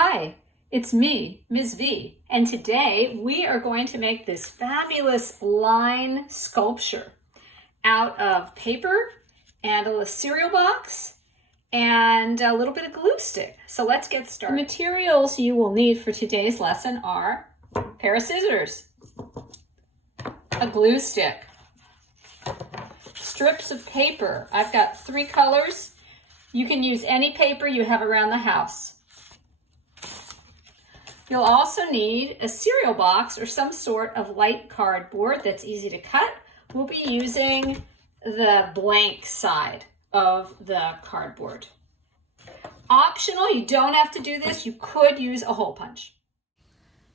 Hi, it's me, Ms. V, and today we are going to make this fabulous line sculpture out of paper and a cereal box and a little bit of glue stick. So let's get started. The materials you will need for today's lesson are a pair of scissors, a glue stick, strips of paper. I've got 3 colors. You can use any paper you have around the house. You'll also need a cereal box or some sort of light cardboard that's easy to cut. We'll be using the blank side of the cardboard. Optional, you don't have to do this. You could use a hole punch.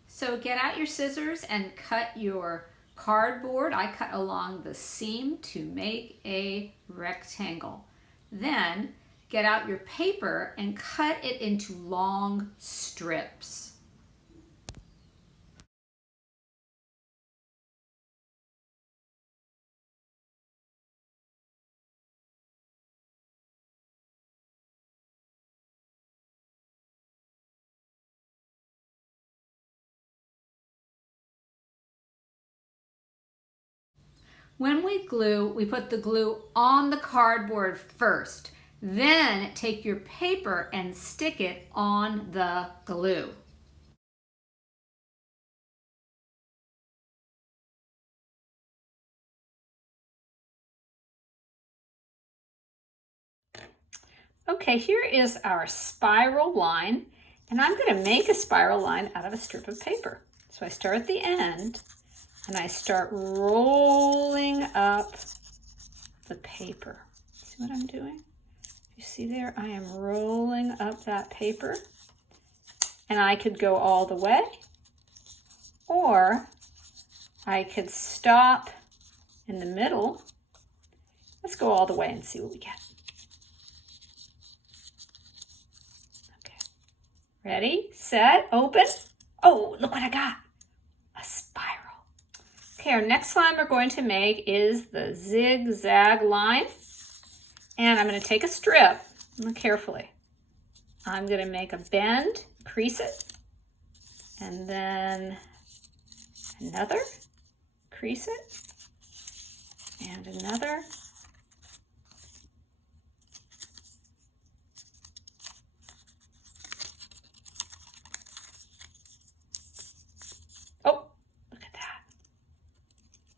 So get out your scissors and cut your cardboard. I cut along the seam to make a rectangle. Then get out your paper and cut it into long strips. When we glue, we put the glue on the cardboard first. Then take your paper and stick it on the glue. Okay, here is our spiral line, and I'm going to make a spiral line out of a strip of paper. So I start at the end, and I start rolling up the paper. See what I'm doing? You see there, I am rolling up that paper, and I could go all the way, or I could stop in the middle. Let's go all the way and see what we get. Okay, ready, set, open. Oh, look what I got, a spiral. Okay, our next line we're going to make is the zigzag line. And I'm going to take a strip, carefully. I'm going to make a bend, crease it, and then another, crease it, and another. Oh, look at that.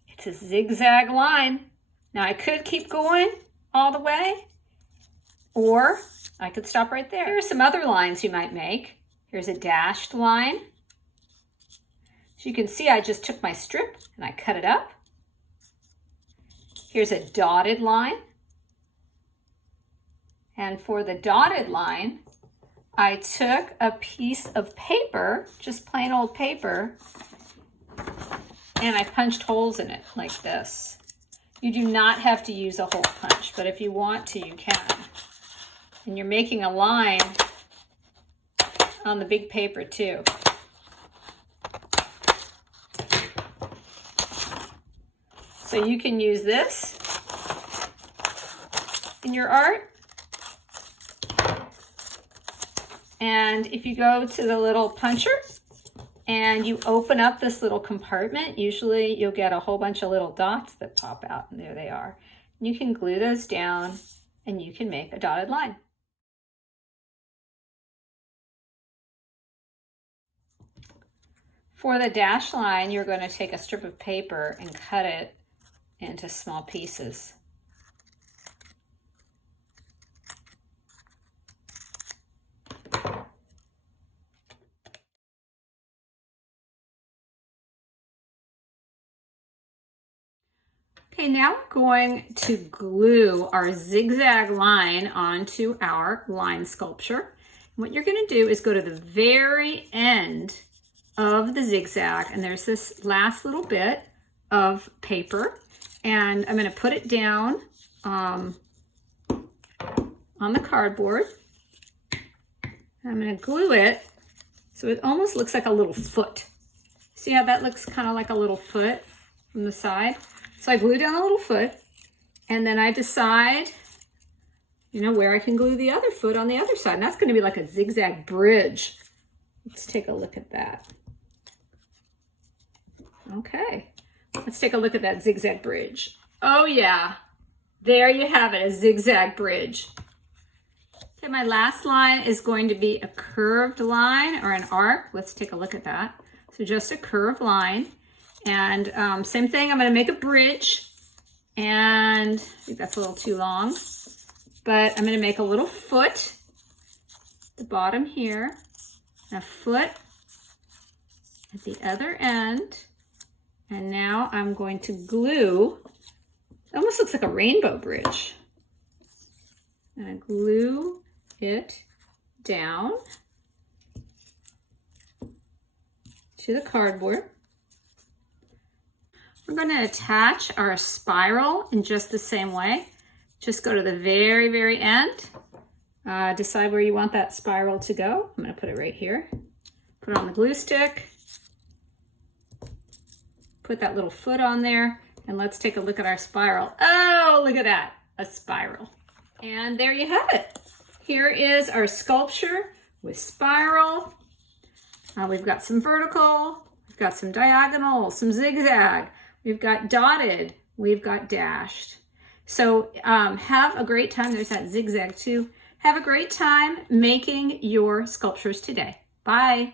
It's a zigzag line. Now I could keep going all the way, or I could stop right there. Here are some other lines you might make. Here's a dashed line. So you can see I just took my strip and I cut it up. Here's a dotted line. And for the dotted line, I took a piece of paper, just plain old paper, and I punched holes in it like this. You do not have to use a hole punch, but if you want to, you can. And you're making a line on the big paper too. So you can use this in your art. And if you go to the little puncher and you open up this little compartment, usually you'll get a whole bunch of little dots that pop out, and there they are. You can glue those down and you can make a dotted line. For the dash line, you're going to take a strip of paper and cut it into small pieces. Okay, now we're going to glue our zigzag line onto our line sculpture. What you're going to do is go to the very end of the zigzag, and there's this last little bit of paper, and I'm going to put it down on the cardboard. I'm going to glue it so it almost looks like a little foot. See how that looks kind of like a little foot from the side? So I glue down a little foot, and then I decide, where I can glue the other foot on the other side. And that's going to be like a zigzag bridge Let's take a look at that. Okay, let's take a look at that zigzag bridge. Oh yeah, there you have it, a zigzag bridge. Okay, my last line is going to be a curved line or an arc. Let's take a look at that. So just a curved line. And same thing, I'm gonna make a bridge. And I think that's a little too long. But I'm gonna make a little foot at the bottom here. A foot at the other end. And now I'm going to glue. It almost looks like a rainbow bridge. I'm gonna glue it down to the cardboard. We're going to attach our spiral in just the same way. Just go to the very, very end. Decide where you want that spiral to go. I'm going to put it right here. Put it on the glue stick. Put that little foot on there. And let's take a look at our spiral. Oh, look at that. A spiral. And there you have it. Here is our sculpture with spiral. We've got some vertical. We've got some diagonal, some zigzag. We've got dotted. We've got dashed. So have a great time. There's that zigzag too. Have a great time making your sculptures today. Bye.